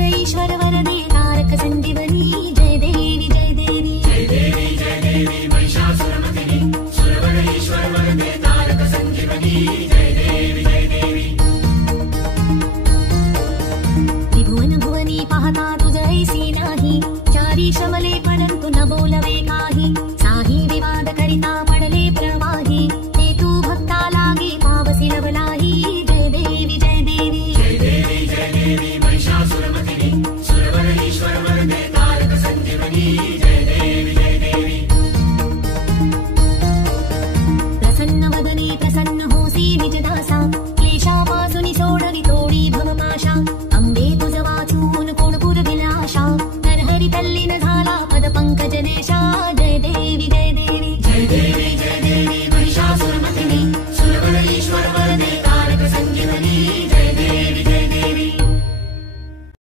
ईश्वर वरदे तारक संजीवनी जय देवी जय देवी जय देवी जय देवी महिषासुरमर्दिनी सुरवर ईश्वर वरदे तारक संजीवनी जय देवी जय देवी त्रिभुवन भुवनी पाहता